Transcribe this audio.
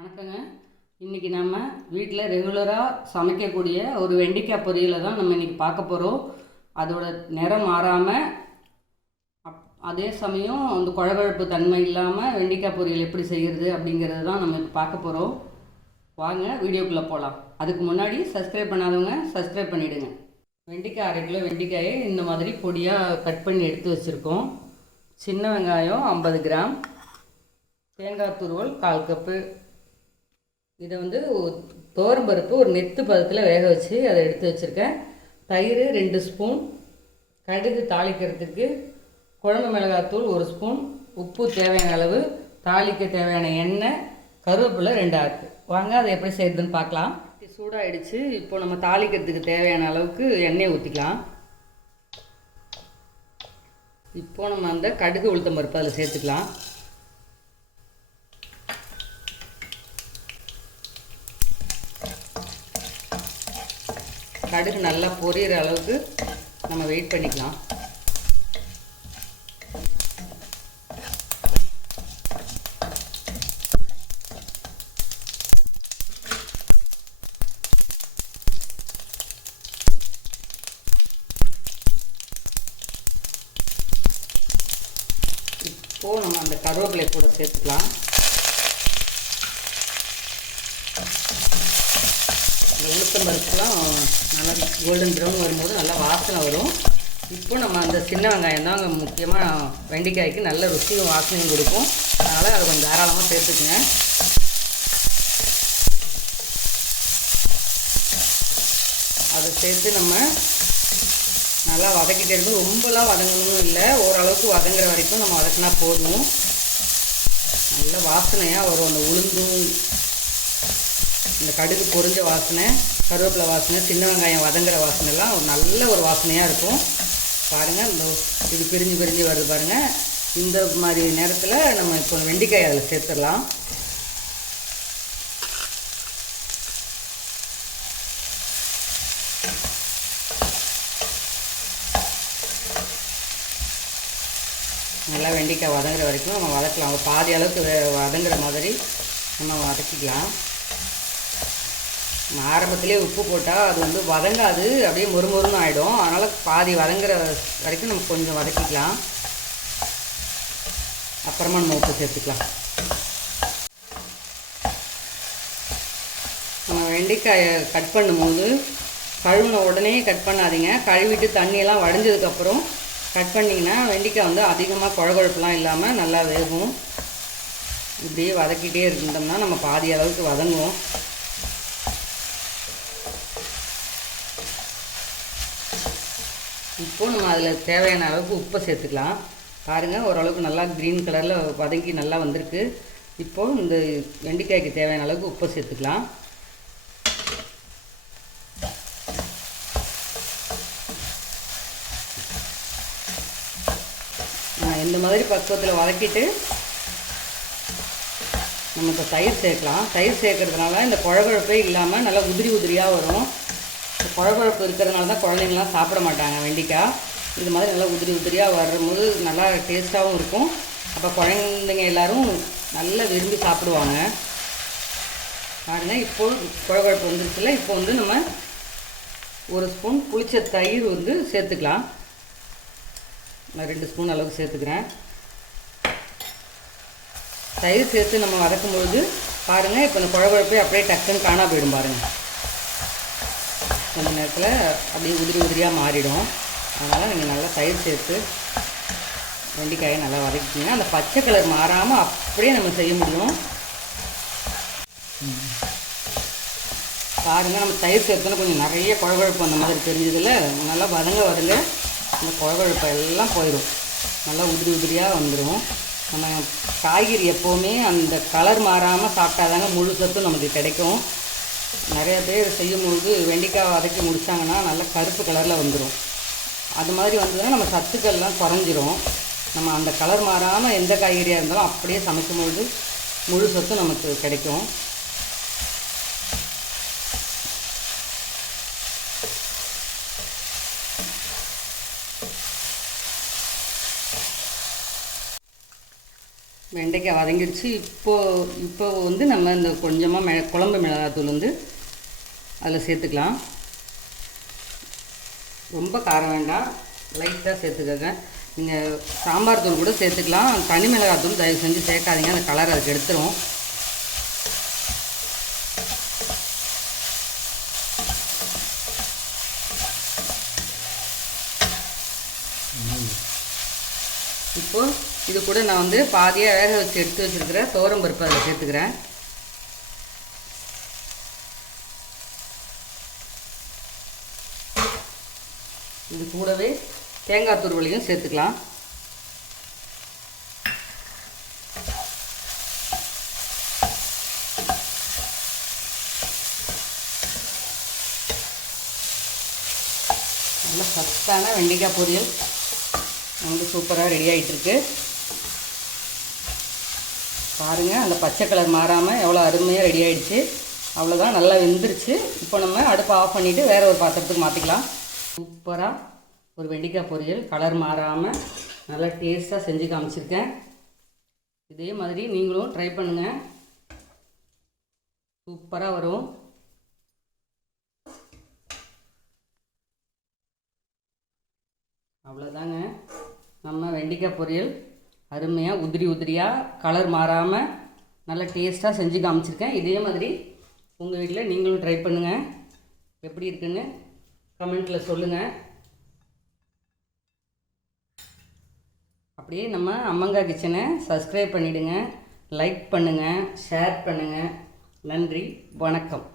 வணக்கங்க. இன்றைக்கி நம்ம வீட்டில் ரெகுலராக சமைக்கக்கூடிய ஒரு வெண்டைக்காய் பொரியலை தான் நம்ம இன்றைக்கி பார்க்க போகிறோம். அதோட நிறம் மாறாமல் அதே சமயம் அந்த குழகுழப்பு தன்மை இல்லாமல் வெண்டைக்காய் பொரியல் எப்படி செய்கிறது அப்படிங்கிறது தான் நம்ம இப்போ பார்க்க போகிறோம். வாங்க வீடியோக்குள்ளே போகலாம். அதுக்கு முன்னாடி சப்ஸ்கிரைப் பண்ணாதவங்க சப்ஸ்கிரைப் பண்ணிவிடுங்க. வெண்டைக்காய் 1/2 கிலோ வெண்டைக்காயை இந்த மாதிரி பொடியாக கட் பண்ணி எடுத்து வச்சுருக்கோம். சின்ன வெங்காயம் 50 கிராம், தேங்காய் துருவல் 1/4 கப்பு. இதை துவரம்பருப்பு ஒரு நெத்து பதத்தில் வேக வச்சு அதை எடுத்து வச்சுருக்கேன். தயிர் 2 ஸ்பூன், கடுகு தாளிக்கிறதுக்கு, குழம்பு மிளகாத்தூள் 1 ஸ்பூன், உப்பு தேவையான அளவு, தாளிக்க தேவையான எண்ணெய், கருவேப்பிலை 2 ஆக்கு. வாங்க அதை எப்படி செய்யுதுன்னு பார்க்கலாம். சூடாகிடுச்சு. இப்போ நம்ம தாளிக்கிறதுக்கு தேவையான அளவுக்கு எண்ணெய் ஊற்றிக்கலாம். இப்போ நம்ம அந்த கடுகு உளுத்தம்பருப்பு அதில் சேர்த்துக்கலாம். கடுகு நல்லா பொரியிற அளவுக்கு நம்ம வெயிட் பண்ணிக்கலாம். இப்போது நம்ம அந்த கருவேப்பிலை கூட சேர்த்துக்கலாம். இந்த உளுத்தம்பருப்புலாம் நல்லா கோல்டன் ப்ரௌன் வரும்போது நல்லா வாசனை வரும். இப்போ நம்ம அந்த சின்ன வெங்காயம் தான் அங்கே முக்கியமாக வெண்டைக்காய்க்கு நல்ல ருசியும் வாசனையும் கொடுக்கும். அதனால் அதை கொஞ்சம் தாராளமாக சேர்த்துக்குங்க. அதை சேர்த்து நம்ம நல்லா வதக்கிட்டே இருக்கும். ரொம்பலாம் வதங்கணும் இல்லை, ஓரளவுக்கு வதங்குற வரைக்கும் நம்ம வதக்கினா போதும். நல்ல வாசனையாக வரும். அந்த உளுந்தும் இந்த கடுகு பொரிஞ்ச வாசனை, கருவேப்பிலை வாசனை, சின்ன வெங்காயம் வதங்குற வாசனைலாம் ஒரு நல்ல ஒரு வாசனையாக இருக்கும். பாருங்கள், இந்த இது பிரிஞ்சு வருது பாருங்கள். இந்த மாதிரி நேரத்தில் நம்ம இப்போ வெண்டைக்காய் அதில் சேர்த்துடலாம். நல்லா வெண்டைக்காய் வதங்குற வரைக்கும் நம்ம வதக்கலாம். ஒரு பாதி அளவுக்கு வதங்குற மாதிரி நம்ம வதக்கிக்கலாம். ஆரம்பத்திலே உப்பு போட்டால் அது வதங்காது, அப்படியே மொறுமொறுன்னு ஆகிடும். அதனால் பாதி வதங்குற வரைக்கும் நம்ம கொஞ்சம் வதக்கிக்கலாம். அப்புறமா நம்ம உப்பு சேர்த்துக்கலாம். நம்ம வெண்டைக்காயை கட் பண்ணும்போது கழுவின உடனே கட் பண்ணாதீங்க. கழுவிட்டு தண்ணியெல்லாம் வடிஞ்சதுக்கப்புறம் கட் பண்ணிங்கன்னா வெண்டைக்காய் அதிகமாக குழகுழப்புலாம் இல்லாமல் நல்லா வேகும். இப்படியே வதக்கிட்டே இருந்தோம்னா நம்ம பாதி அளவுக்கு வதங்குவோம். இப்போ நம்ம அதில் தேவையான அளவுக்கு உப்பை சேர்த்துக்கலாம். பாருங்கள், ஓரளவுக்கு நல்லா க்ரீன் கலரில் வதங்கி நல்லா வந்திருக்கு. இப்போது இந்த வெண்டைக்காய்க்கு தேவையான அளவுக்கு உப்பை சேர்த்துக்கலாம். இந்த மாதிரி பக்குவத்தில் வதக்கிட்டு நம்ம இப்போ தயிர் சேர்க்கலாம். தயிர் சேர்க்கறதுனால இந்த குழகுழப்பே இல்லாமல் நல்லா உதிரியாக வரும். குழகுழப்பு இருக்கிறதுனால தான் குழந்தைங்களாம் சாப்பிட மாட்டாங்க வெண்டைக்காய். இது மாதிரி நல்லா உதிரியாக வரும்போது நல்லா டேஸ்ட்டாகவும் இருக்கும். அப்போ குழந்தைங்க எல்லோரும் நல்லா விரும்பி சாப்பிடுவாங்க. பாருங்கள், இப்போது குழகுழப்பு வந்துருச்சுல. இப்போ நம்ம 1 ஸ்பூன் புளிச்ச தயிர் சேர்த்துக்கலாம். நான் 2 ஸ்பூன் அளவுக்கு சேர்த்துக்கிறேன். தயிர் சேர்த்து நம்ம வதக்கும்பொழுது பாருங்கள், இப்போ இந்த குழகுழப்பே அப்படியே டக்குன்னு காணா போயிடும். பாருங்கள், கொஞ்ச நேரத்தில் அப்படியே உதிரியாக மாறிடும். அதனால் நீங்கள் நல்லா தயிர் சேர்த்து வெண்டைக்காயை நல்லா வதக்கிட்டிங்கன்னா அந்த பச்சை கலர் மாறாமல் அப்படியே நம்ம செய்ய முடியும். பாருங்கள், நம்ம தயிர் சேர்த்தோன்னா கொஞ்சம் நிறைய குழகுழப்பு அந்த மாதிரி தெரிஞ்சதில்ல. நல்லா வதங்க அந்த குழகுழப்பு எல்லாம் போயிடும். நல்லா உதிரியாக வந்துடும். நம்ம காய்கறி எப்போவுமே அந்த கலர் மாறாமல் சாப்பிட்டாதாங்க முழு சத்தும் நமக்கு கிடைக்கும். நிறைய பேர் செய்யும்போது வெண்டைக்காய் வதக்கி முடித்தாங்கன்னா நல்லா கருப்பு கலரில் வந்துடும். அது மாதிரி வந்ததுன்னா நம்ம சத்துக்கள்லாம் குறைஞ்சிரும். நம்ம அந்த கலர் மாறாமல் எந்த காய்கறியாக இருந்தாலும் அப்படியே சமைக்கும்பொழுது முழு சத்தும் நமக்கு கிடைக்கும். வெண்டைக்காய் வதங்கிடுச்சு. இப்போ வந்து நம்ம இந்த கொஞ்சமாக குழம்பு மிளகாத்தூள் வந்து அதில் சேர்த்துக்கலாம். ரொம்ப காரம் வேண்டாம், லைட்டாக சேர்த்துக்கோங்க. நீங்கள் சாம்பார் தூள் கூட சேர்த்துக்கலாம். தனி மிளகாத்தூள் தயவு செஞ்சு சேர்க்காதீங்க, அந்த கலர் அதுக்கு எடுத்துரும். இப்போது இது கூட நான் வந்து பாதியாக வேக வச்சு எடுத்து வச்சுருக்கிற துவரம் பருப்பு அதில் சேர்த்துக்கிறேன். இது கூடவே தேங்காய் துருவலையும் சேர்த்துக்கலாம். நல்ல சத்தான வெண்டைக்காய் பொரியல் வந்து சூப்பராக ரெடி ஆகிட்டுருக்கு. பாருங்கள், அந்த பச்சை கலர் மாறாமல் எவ்வளோ அருமையாக ரெடி ஆகிடுச்சு. அவ்வளோதான், நல்லா வெந்துருச்சு. இப்போ நம்ம அடுப்பை ஆஃப் பண்ணிவிட்டு வேறு ஒரு பாத்திரத்துக்கு மாற்றிக்கலாம். சூப்பராக ஒரு வெண்டைக்காய் பொரியல் கலர் மாறாமல் நல்லா டேஸ்ட்டாக செஞ்சு காமிச்சிருக்கேன். இதே மாதிரி நீங்களும் ட்ரை பண்ணுங்கள், சூப்பராக வரும். அவ்வளோதாங்க, நம்ம வெண்டைக்காய் பொரியல் அருமையாக உதிரி உதிரியாக கலர் மாறாமல் நல்லா டேஸ்ட்டாக செஞ்சு காமிச்சிருக்கேன். இதே மாதிரி உங்கள் வீட்டில் நீங்களும் ட்ரை பண்ணுங்கள். எப்படி இருக்குன்னு கமெண்ட்டில் சொல்லுங்கள். அப்படியே நம்ம அம்மங்கா கிச்சனை சப்ஸ்கிரைப் பண்ணிவிடுங்க, லைக் பண்ணுங்கள், ஷேர் பண்ணுங்கள். நன்றி, வணக்கம்.